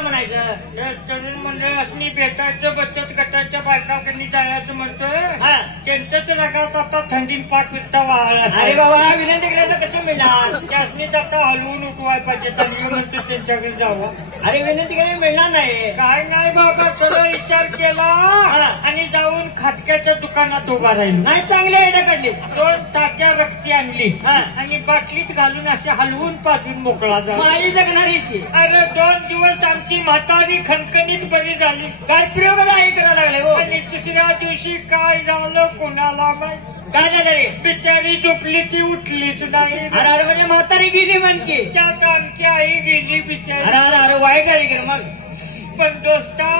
म्हणायचं तरुण मंडळासनी भेटायचं बचत गटाच्या बायकाकडनी जायचं म्हणतोय त्यांच्याच रगात आता थंडीन पाक विकता वाळला. अरे बाबा विनंती केल्याचं कसं मिळणार? त्यासनीच आता हलवून उठवाय पाहिजे त्यांनी म्हणतो त्यांच्याकडे जावं. अरे विनंती केली मिळणार नाही. काय नाही बाबा थोडा विचार केला आणि जाऊन खाटक्याच्या दुकानात उभा राहील. नाही चांगली आयडिया काढली. 2 टाक्या रक्ती आणली आणि बाटलीत घालून असे हलवून पाजून मोकळा झाला. माई जगणारीची. अरे 2 दिवस आमची म्हातारी खणखणीत बरी झाली. काय प्रयोग आहे करायला लागले हो. आणि 3ऱ्या दिवशी काय झालं कोणाला माहित. काय झालं रे? बिचारी झोपली ती उठलीच नाही. अरे म्हणजे म्हातारी गेली म्हणते. त्यात आमची आई गेली बिचारी. अरे वाईट झाली की मग. पण दोस्ता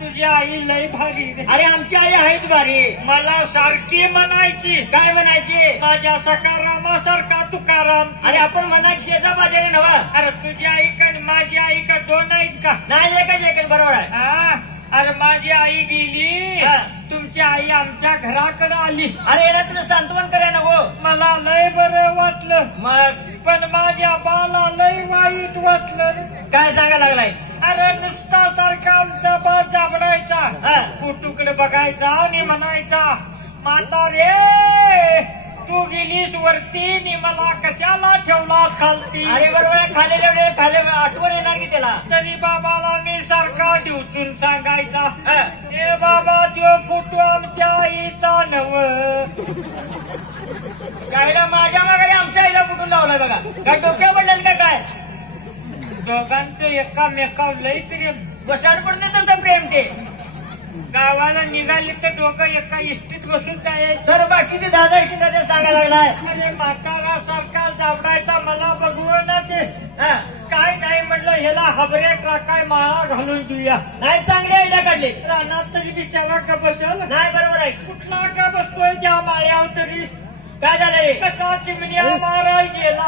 तुझी आई लय भारी. अरे आमची आई आहेच भारी. मला सारखी म्हणायची. काय म्हणायची? माझ्या सकारामासारखा तुकाराम. अरे आपण म्हणायची शेजा बाजारे नवा. अरे तुझी आई का माझी आई का 2 आहेत का? नाही एकच बरोबर आहे. अरे माझी आई गेली तुमची आई आमच्या घराकडे आली. अरे याला तुला सांत्वन कराय नको. मला लय बरं वाटलं मग पण माझ्या बाला लय वाईट वाटलं. काय सांगायला लागलाय? अरे नुसता सारखा आमचा बा जाबडायचा फोटोकडे बघायचा आणि म्हणायचा म्हातारे तू गेलीस वरती नि मला कशाला ठेवलास खालती. अरे बरोबर खाले आठवण येणार की त्याला. तरी बाबाला मी सारखा डिवचून सांगायचा ए बाबा तो फोटो आमच्या आईचा नव. शाळेला माझ्या मागे आमच्या आईला कुठून लावलाय बघा. काय डोक्या पडलं का काय? दोघांचं एकामेकावर लई तरी बसाड पडते त्यांचं प्रेम. ते गावाला निघाले तर डोकं एका इष्टीत बसून जायचं. तर बाकीचे दादा इष्टीत सांगायला लागलाय. म्हणजे म्हातारा सारखा जाबडायचा मला बघू ना ते. काय नाही म्हटलं ह्याला हबऱ्या टाकाय माळा घालून देऊया. नाही चांगली आयडिया काढली. रानात तरी बिचारा का बसेल. नाही बरोबर आहे. कुठला का बसतोय त्या माळ्यावर तरी. काय झालं रे? कसा चिमण्या माराय गेला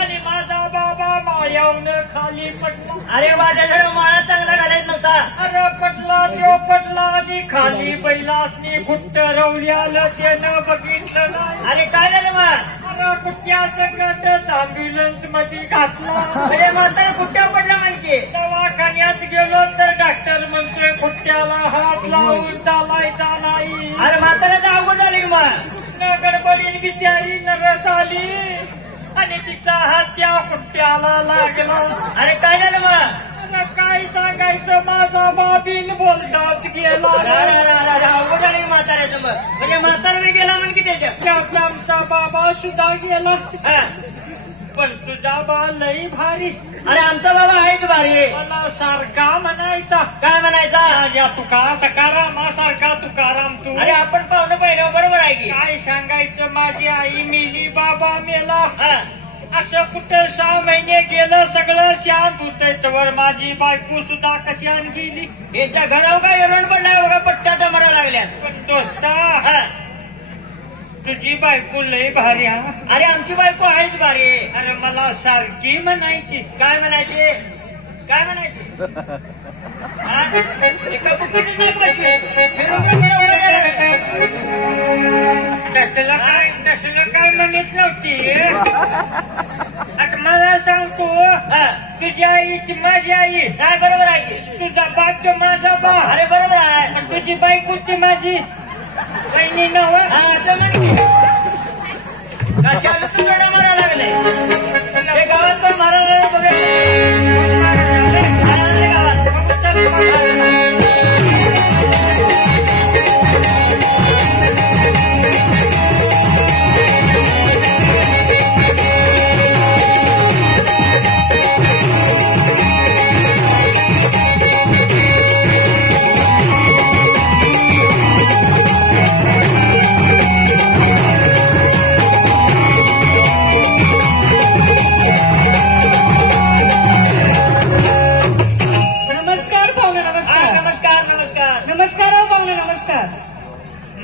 आणि माझा बाबा माळ्यावनं खाली पडला. अरे माझ्या जरा माळा चांगला घालायचा नव्हता. अरे पटला तो पटला आणि खाली बैलासनी खुट्ट रवल्यालं त्यानं बघितलं नाही. अरे काय झालं मग? अरे कुठ्या संकटच अँब्युलन्स मध्ये घातला. अरे म्हातारा कुठ्या पडला म्हणजे? दवाखान्यात गेलो तर डॉक्टर म्हणतोय खुट्ट्याला हात लावून चालायचा नाही. अरे म्हाताऱ्याचा अवघड झाली की मग. गडबडीत बिचारी नरस आली आणि तिचा हात त्या खुट्ट्याला लागला. अरे काय झालं मग? काय सांगायचं माझा बाबीन बोलताच गेला. अवघड झाली म्हाताऱ्याचं मग. म्हणजे म्हातारा गेला म्हणजे त्याच्यात आमचा बाबा सुद्धा गेला. पण तुझा बा लई भारी. अरे आमचा बाबा आहेच भारी. मला सारखा म्हणायचा. काय म्हणायचा? माझ्या तुका सकारामा सारखा तुकाराम तू. अरे आपण पाहुणं पहिलं बरोबर आहे की. काय सांगायचं माझी आई मेली बाबा मेला. असं कुठं 6 महिने गेलं सगळं शांत होतंय तर माझी बायको सुद्धा कशान गेली. याच्या घरावर काय एरवण पडलाय बघा. पट्ट्या टमरा लागल्या. पण दोस्ता तुझी बायको लय भारी. अरे आमची बायको आहेच भारी. अरे मला सारखी म्हणायची. काय म्हणायची? काय म्हणायची? तसलं काय म्हणत नव्हती. आता मला सांगतो तुझी आईची माझी आई. काय बरोबर आहे की? तुझा बाप माझा बा. अरे बरोबर आहे. तुझी बायकोची माझी बहिणी नव. असं म्हण. कशाला तू रडा मारा लागले? हे गावात पण मारायला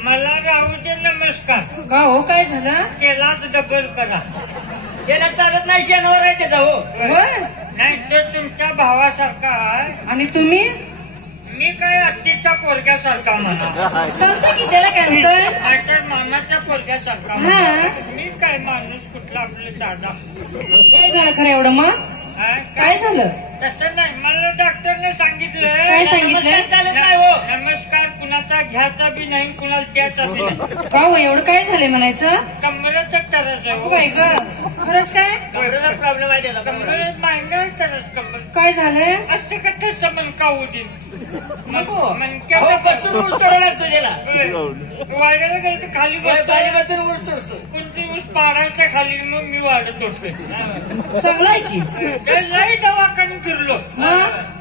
मला राहू दे नमस्कार. का हो? काय झालं? केलाच डबल करा. त्याला चालत नाही. शेणवर आहे त्याचा. हो नाही ते तुमच्या भावासारखा आहे. आणि तुम्ही? मी काय आत्तीच्या पोरग्यासारखा म्हणा. चालतं की त्याला काय होतंय? माझ्या मामाच्या पोरग्यासारखा म्हणा. मी काय माणूस कुठला आपलं साधा. काय झालं खरं एवढं मग? काय झालं? तसं नाही मला सगळं सांगितलं. काय सांगितलंय? चालत नाही हो. नमस्कार कुणाचा घ्यायचा बी नाही कुणाला द्यायचा बी नाही. का हो एवढं काय झालंय म्हणायचं? कमरेचा तरस आहे हो हो. बाई ग, खरंच काय? कमरेला प्रॉब्लेम आहे त्याचा. कमरेत मांडणार तरस कमर. काय झालंय? असं का तसं मनकावू दे. नको. अहो, मनक्याचं बसून ऊस तोडायला लागतो त्याला. वाढायला गेलं तर खाली पाहिजे बसतो. बसून ऊस तोडतो. कोणती ऊस पाडायच्या खाली मग मी वाढत होते. चांगलं आहे की. लई दवाखाने फिरलो.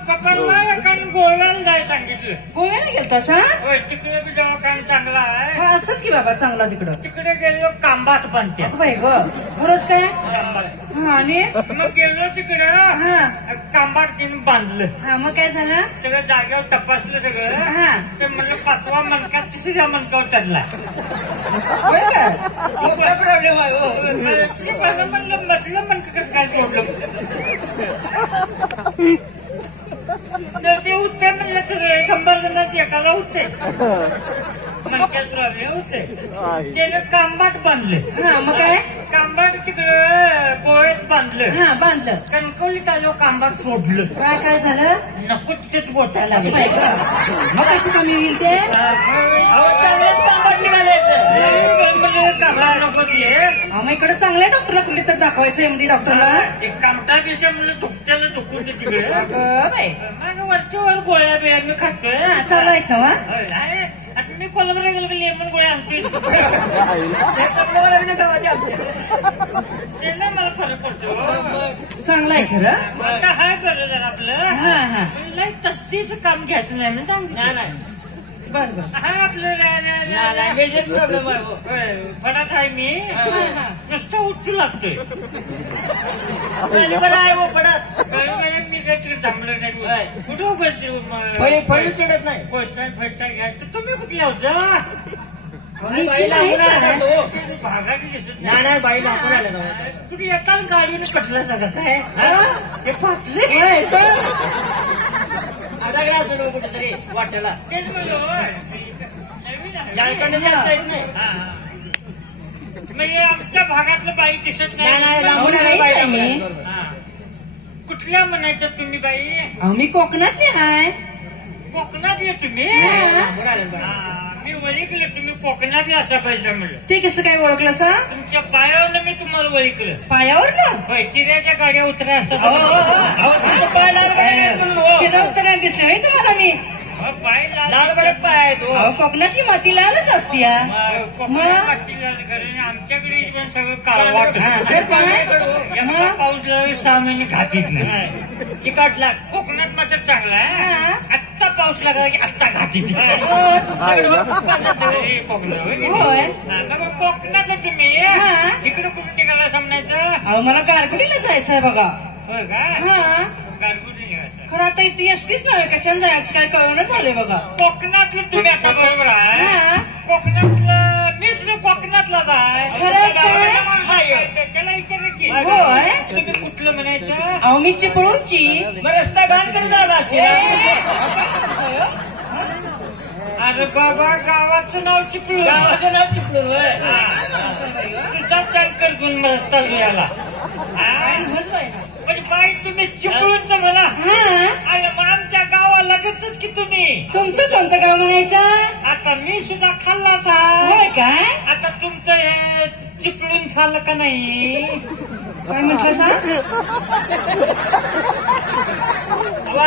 पकडला एकानं गोव्याला जाय सांगितलं. गोव्याला गेलतास हा? होय तिकडे बी दवाखाना चांगला आहे. हा, असं की बाबा चांगला तिकडं. तिकडे गेलो कांबाट बनत्या. हो बाई ग, खरंच काय? हा आणि मग गेलो तिकडं हा कांबाट तिने बांधलं. हा मग काय झालं? सगळं जागेवर तपासलं सगळं. हा ते म्हणलं 5वा मनका 3ऱ्या मनकावर चढला. होय का? मोठा प्रॉब्लेम आहे हो. ते म्हणलं मधलं मनका कसं काय जोडलं. तर ते उत्तर म्हणलं तर 100 जणांची एकाला होते. मनक्यात प्रॉब्लेम होते. त्यानं कांबाट बांधलं. हा मग काय? कांबाट तिकडं गोव्यात बांधलं. हा बांधलं. कणकवलीत आलो कांबाट सोडलं. काय झालं? नको तिथेच बोचायला हो बाई लागलं. ग, मग कसं कमी होईल ते? अहो चांगलंच कांबाट निघालायचं. कांबळा नको ते. हा मग इकडे चांगल्या डॉक्टरला कुठली तर दाखवायचं एमडी डॉक्टरला. एक कामटा विषय म्हणलं दुखत्याला दुखून ते तिकडे. ग बाई, मग वरच्या वर गोळ्या बिया मी खातोय. हा चालू आहेत ना वा? होय, आहे. आता मी कोल्हापूरला गेलो की लेमन गोळ्या आणतोय. त्यांना मला फरक पडतो. चांगलं आहे खरं. आता हाय बरं जर आपलं. हा हा लई तस्तीचं काम घ्यायचं नाही ना सांगितलं. नाही बर बर. हा आपलं लँग्वेज प्रॉब्लेम आहे हो. फडात आहे मी. हा. नुसतं उच्चू लागतोय. बरं आहे हो पडत. मी काहीतरी थांबलं नाही. कुठं फळी चिडत नाही. फटका घ्या तर तुम्ही कुठे होता. बाई लागून आला तो. भागात दिसत नाही नाही बाई लागून आला ना. कुठे एकाच गाडीने कटलं सगळं काय. हे फाटले. होय तर. आता काय असं नको कुठेतरी वाटेला. तेच म्हणलो नवीन आहे. झारखंड जाता येत नाही. म्हणजे आमच्या भागातलं बाई दिसत नाही नाही नाही. लांबून आला नाहीच बाई आहे मी. लागून. हा. कुठल्या म्हणायचं तुम्ही बाई. अहो मी कोकणातली हाय. कोकणात ये तुम्ही. लांबून आला बाई. हा, मी ओळखलं तुम्ही कोकणातले असा पाहिजे म्हणलं. ते कसं काय ओळखलं सा? तुमच्या पायावरनं मी तुम्हाला ओळखलं. पायावर ना? होय चिऱ्याच्या गाड्या उतरा असतात. अहो तुमचं पाय लाल पडले म्हणून हो. शिरा उत्तर दिसले होय तुम्हाला मी. पाय लाल पडत पाय आहे तो. अहो कोकणातली माती लालच असती या. कोकणात वाटतील कारण आमच्याकडे इथं सगळं काळवाट. तर काय? एकदा पाऊस लागला 6 महिने घातीत नाही. चिकाटला. कोकणात मात्र चांगला आहे. हा. आत्ता पाऊस लागला की आत्ता घातीत. कोकणात होय. कोकणातलं तुम्ही हा. इकडे कुठे निघाला समजायचं. अहो मला गारगुडीला जायचंय बघा. होय का हा गारगुटी निघायचं. खरं आता इथे एसटीच नव्हे कशाला जायचं काय कळणं झालंय बघा. कोकणातलं तुम्ही आता बरोबर आहे. हा. कोकणातलं मीच मी कोकणातलाच आहे. खरंच काय? त्याला विचारलं की होय. तुम्ही कुठलं म्हणायचं. अहो मी चिपळूणची. मग रस्ता घाण करत आला असेल. अरे बाबा गावाचं नाव चिपळूण. गावाचं नाव चिपळूण होय. तुझा टँकर घेऊन रस्ता याला. म्हणजे बाई तुम्ही चिपळूणचं म्हणा. अरे मग आमच्या गावालगतच की तुम्ही. तुमचं कोणतं गाव म्हणायचं? आता मी सुद्धा खाल्लाच होय आहे. काय? आता तुमचं हे चिपळूण झालं का नाही. काय म्हटलं सा?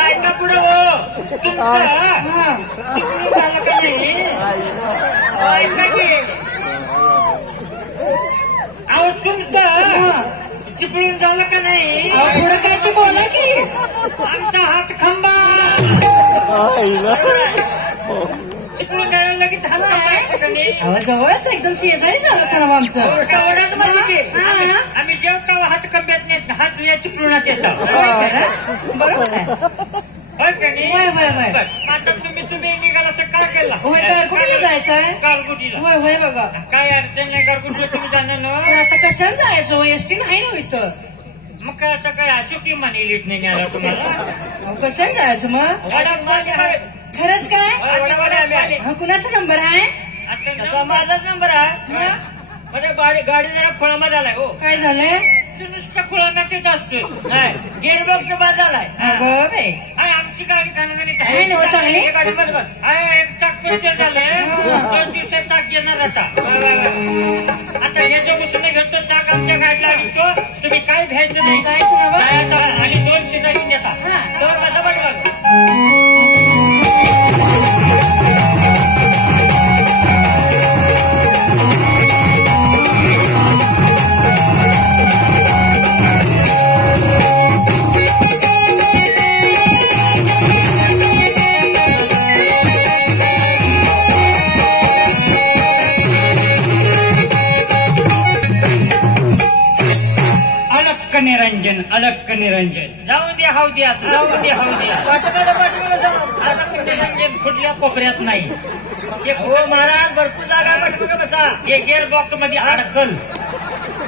ऐका पुढे हो तुमचं हा. चिपळूण झालं का नाही. ऐका की अहो तुमचं हा. चिपळूण झालं का नाही. अहो पुढं काय ते बोला की. आमचा हात खंबा चिपळूण जायला लगेच झाला का नाही. अहो जवळच एकदम शेजारी झालं सर आमचं. एवढ्याच म्हणजे की हा. आम्ही जेवता हात खंब्यात नेत हात या चिपळूणात येतात. होय खरं? बरोबर आहे. होय का नाही. होय होय होय. बरं, आता तुम्ही निघाला असं काय केला. होय गारगुडीला जायचंय. गारगुटीला होय होय बघा. काय अडचण नाही. गारगुटीला तुम्ही जाणार ना. पण आता कशाला जायचं एसटी नाही ना इथं. मग काय आता काय अशोकी मानेलीत नाही आला तुम्हाला. अहो कशाला जायचं मग? खरंच काय? हा कुणाचा नंबर आहे? आता माझाच नंबर आहे. हा? म्हणजे गाडी जरा खोळामा झालाय हो. काय झालंय? नुसता खुळा नाट्यात असतोय. नाही गिअरबॉक्स बाद झालाय. अगं बाई. आमची तुमची गाडी घाणघणीत आहे ना हो चांगली? गाडी बंद कर. एक चाक पंक्चर झालंय 2 चाक घेणार आता आता हे जो उसने घेतो चाक आमच्या गाडीला आणतो तुम्ही काय भ्यायचं नाही जायचं ना बा? काय आता आणि 2 शिटा घेऊन देता हा. तो कसं पाठवा? अलक्क निरंजन जाऊ दे हाऊ द्या जाऊ दे हाऊ द्या पाठवलं जा. अलक्क निरंजन कुठल्या कोपऱ्यात नाही हो महाराज भरपूर जागा पाठवलं बसा. हे गेअर बॉक्स मध्ये अडकल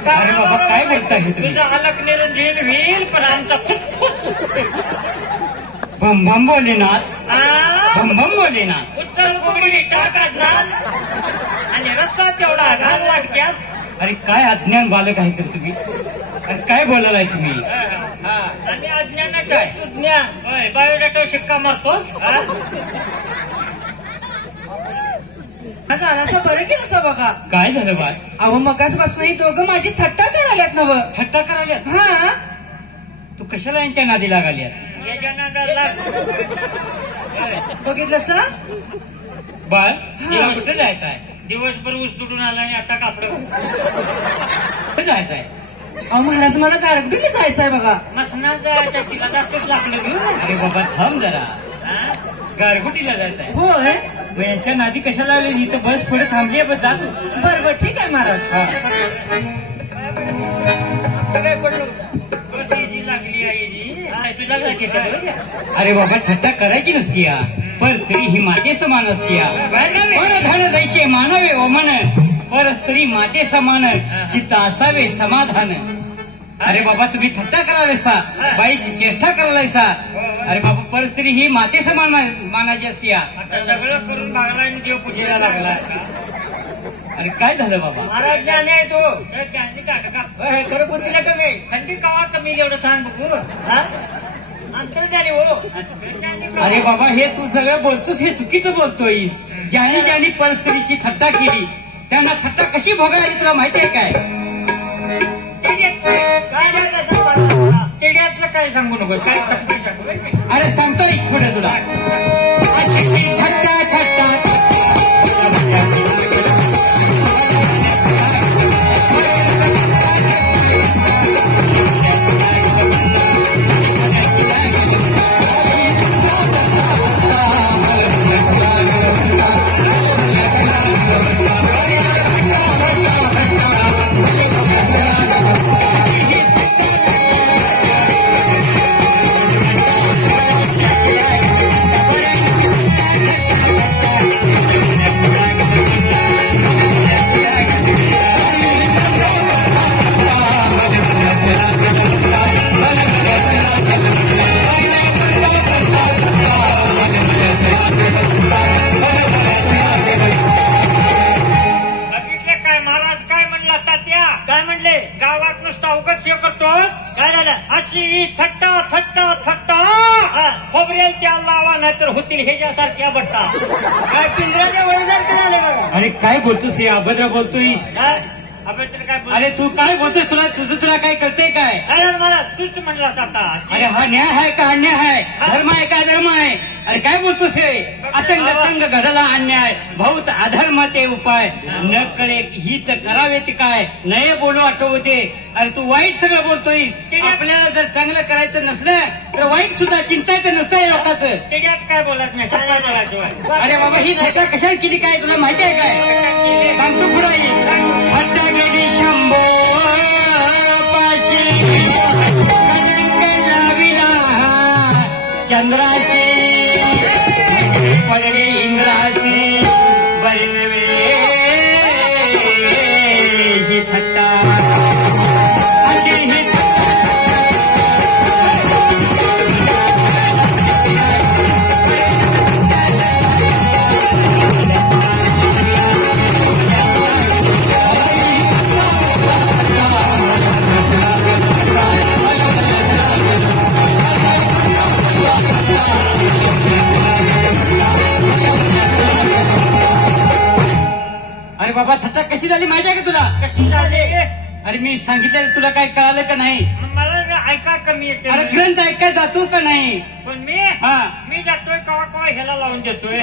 अरे बाबा काय बोलताय हे तुम्ही? तुझं अलक निरंजन होईल पण आमचा फुटफुट बम बम बोलेनाथ, बम बम बोलेनाथ. उच्चल कोंबडी टाक असणार आणि रस्ता तेवढा घाल वाटक्यात. अरे काय अज्ञान बालक आहे तर तुम्ही? अरे काय बोलायलाय तुम्ही? आणि अज्ञानाच्या सुज्ञान होय बायोडाटा शिक्का मारतोस असं बरं केलं असं बघा. काय झालं बाय? अहो मगासपासून ही दोघं माझी थट्टा करायल्यात नव. थट्टा करायला हा तू कशाला यांच्या नादी लागाल्यास? याच्या नादाला बघितलं सर? बाळ तुला कुठं जायचं आहे? दिवसभर ऊस तुडून आला आणि आता कापड कुठं जायचं आहे? अहो महाराज मला गारगुटीला जायचंय बघा. मसनात जायच्या तिला जातोच लाकडं घेऊन अरे बाबा थांब जरा. गारगुटीला जायचं आहे? होय मग यांच्या नादी कशाला लागली? इथं बस पुढे थांबली आहे, बस जा तू. बरं बरं ठीक आहे महाराज. हा. काय पडलं? बस ही जी लागली आहे जी तुला जायची का बरं? अरे बाबा थट्टा करायची नसती या, पर स्त्री ही माते समान असती या. पर धन दैसे मानवे ओमन, पर स्त्री माते समान चित्त असावे समाधान. अरे बाबा तुम्ही थट्टा करायलायसा, बाईची चेष्टा करायलायसा. अरे बाबा पर स्त्री ही माते समान मानाची असती या. आता सगळं करून भागला आणि देव पूजेला लागला. अरे काय झालं बाबा? महाराज ज्ञानी आहे तो. त्यांनी का होय, खरं बुद्धीला कमी आहे. थंडी कावा कमी एवढं सांग बघू हा? अंतर्ज्ञानी हो. अरे बाबा हे तू सगळं बोलतोस हे चुकीचं बोलतोय. ज्याने ज्याने परस्त्रीची थट्टा केली त्यांना थट्टा कशी भोगायची तुला माहिती आहे काय? काय नाही कसं पाठवा? तेड्यातलं काय सांगू नको काय सांगू शकू अरे सांगतोय पुढे तुला. अशी ती थट्टा थट्टा बघितलं काय महाराज काय म्हणला तात्या काय म्हणले? गावात नुसता उगाच हे करतोस काय झालं? अशी ही थट्टा थट्टा थट्टा खोबरेल त्या लावा नाहीतर होतील ह्याच्यासारख्या बट्टा. काय पिंजऱ्याच्या वयासारखं झालं बघा. अरे काय बोलतोस हे अभद्र बोलतोय. काय? आपण तर काय बोल अरे तू काय बोलतोय? तुला काय कळतंय काय? काय झालं महाराज? तूच म्हणलास आता अरे हा न्याय आहे का अन्याय आहे? धर्म आहे का धर्म आहे? अरे काय बोलतोस हे? असंग संग घडला अन्याय बहुत अधर्म ते उपाय न कळे हित करावे ते काय नये बोलू आठवते. अरे तू वाईट सगळं बोलतोय. आपल्याला जर चांगलं करायचं नसलं तर वाईट सुद्धा चिंतायचं नसतंय लोकांचं. त्याच्यात काय बोलत नाही सत्ता बोलाशिवाय अरे बाबा ही थट्टा कशाला केली काय तुला माहिती आहे काय? सांगतो पुढे थट्टा गेली शंभो पाशी कलंक लाविला चंद्राशी पडले इंद्राशी बरिनवे ही थट्टा अशी ही कशी झाली माहिती आहे का तुला? कशी झाली? अरे मी सांगितलं तुला काय कळालं का नाही? मग मला ऐका कमी येते. अरे ग्रंथ ऐकाय जातो का नाही? पण हा. मी जातोय कवा कवा ह्याला लावून देतोय.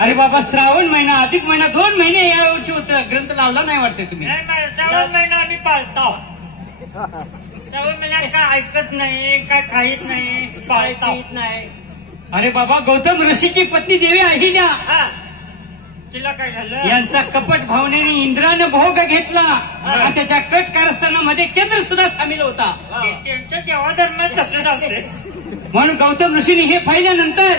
अरे बाबा श्रावण महिना अधिक महिना 2 महिने या वर्षी होतं, ग्रंथ लावला नाही वाटते तुम्ही? नाही नाही, श्रावण महिना आम्ही पाळतो. श्रावण महिन्यात काय ऐकत नाही, काय खाईत नाही, पाळतो. नाही. अरे बाबा गौतम ऋषीची पत्नी देवी अहिल्या, तिला काय झालं? यांचा कपट भावनेने इंद्रानं भोग घेतला आणि त्याच्या कट कारस्थानामध्ये चंद्र सुद्धा सामील होता. त्यांच्या देवाधर्मात तसंच असते. म्हणून गौतम ऋषीने हे पाहिल्यानंतर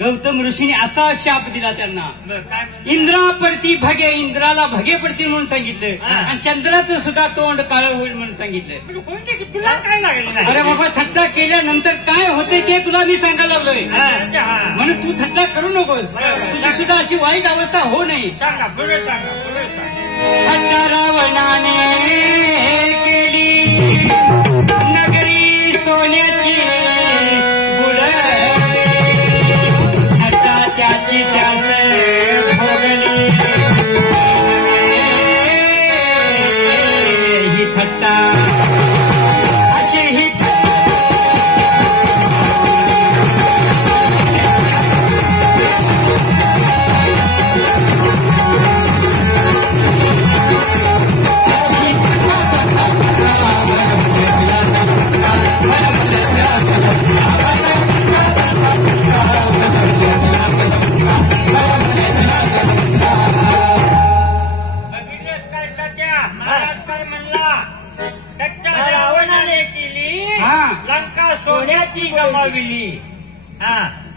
गौतम ऋषीने असा शाप दिला त्यांना. बरं, काय म्हणते? इंद्रा पडती भगे, इंद्राला भगे पडतील म्हणून सांगितलं आणि चंद्राचं सुद्धा तोंड काळं होईल म्हणून सांगितलं. कोणते तुला काय लागलं? अरे बाबा थट्टा केल्यानंतर काय होते ते तुला मी सांगायला लागलोय. म्हणून तू थट्टा करू नकोस, तुझी सुद्धा अशी वाईट अवस्था होऊ नये. सांगा पुढे सांगा पुढे सांगा. थट्टा रावणाने केली नगरी सोन्याची त्याची त्याच भोगली ही थट्टा अशी ही सोन्याची गमाविली.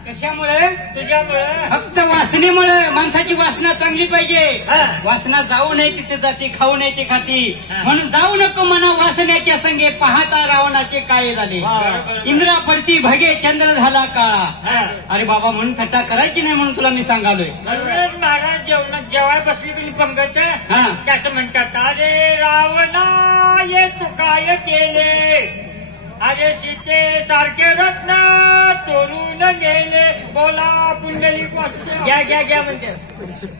कशामुळे? तुझ्यामुळे. फक्त वासनेमुळे. माणसाची वासना चांगली पाहिजे. वासना जाऊ नये तिथे जाते, खाऊ नये ते खाती. म्हणून जाऊ नको म्हणा वासनेच्या संगे, पाहता रावणाचे काय झाले. इंद्रा पडती भगे, चंद्र झाला काळा. अरे बाबा म्हणून थट्टा करायची नाही म्हणून तुला मी सांगालोय. महाराज जेवणात जेवाय बसली की पंगत कसं म्हणतात, अरे रावणा ये तू काय केले, अरे सीते सारखे रत्न चोरून गेले, बोला पुंडलिक वासुदेव. घ्या घ्या घ्या म्हणते.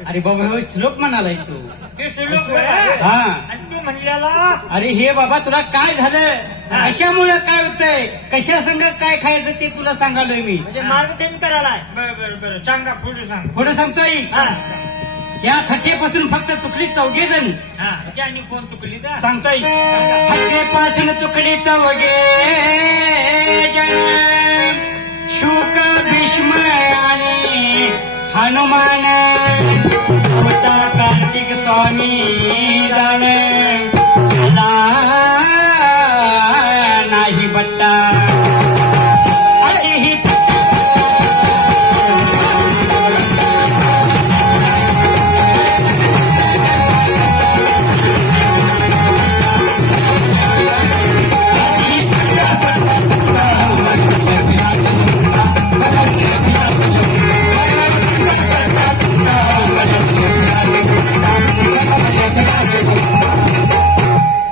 अरे बाबा हे श्लोक म्हणालायस तू. ते सुलोक हा. आणि तू म्हणलेला अरे हे बाबा तुला काय झालं, कशामुळे काय होतंय, कशा संग काय खायचं ते तुला सांगालोय मी. म्हणजे मार्ग चेंज करायला. बरं बरं बरं सांगा पुढे सांग. पुढे सांगतोय. या थट्टेपासून फक्त चुकली 4 जण. आणि कोण चुकली का सांगतोय. थट्टेपासून चुकली 4 जण, शुक भीष्म आणि हनुमान, होता कार्तिक स्वामी दान, नाही बट्टा अशी ही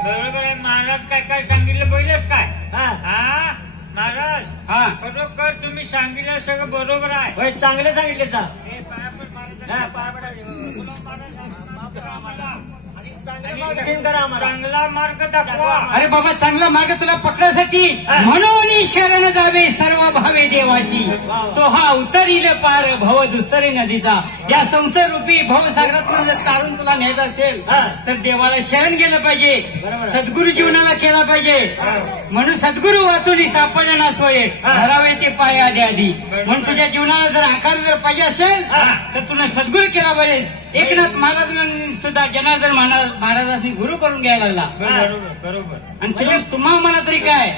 बरोबर आहे. महाराज काय काय सांगितलं पहिलंच काय? महाराज खरोखर तुम्ही सांगितलं सगळं बरोबर आहे. होय चांगले सांगितले सर. हे पाया पण महाराज तुला चांगला मार्ग दाखवा. अरे बाबा चांगला मार्ग तुला पकडण्यासाठी म्हणून शरण जावे सर्व भावे देवाशी, तो हा उतरील पार भव दुस्तरी नदीचा. या संसार रूपी भवसागरातून जर तारून तुला न्यायचं असेल तर देवाला शरण गेलं पाहिजे, सद्गुरु जीवनाला केला पाहिजे. म्हणून सद्गुरु वाचून सापडणार सोय, धरावे ते पाय आधी आधी. म्हणून तुझ्या जीवनाला जर आकार जर पाहिजे असेल तर तुला सद्गुरु केला पाहिजे. एकनाथ महाराजांनी सुद्धा जनार्दन महाराजांनी गुरु करून घ्यायला लागला. बरोबर बरोबर. आणि तुझ्या तुम्हा मला तरी काय.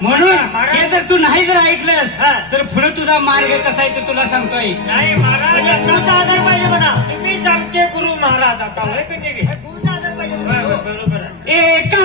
म्हणून हे जर तू नाही जर ऐकलंस तर पुढे तुझा मार्ग कसा आहे ते तुला सांगतोय. नाही महाराज तुमचा आधार पाहिजे म्हणा. तुम्हीच आमचे गुरु महाराज आता होय की नाही? गुरुचा आधार पाहिजे. बरोबर आहे. एका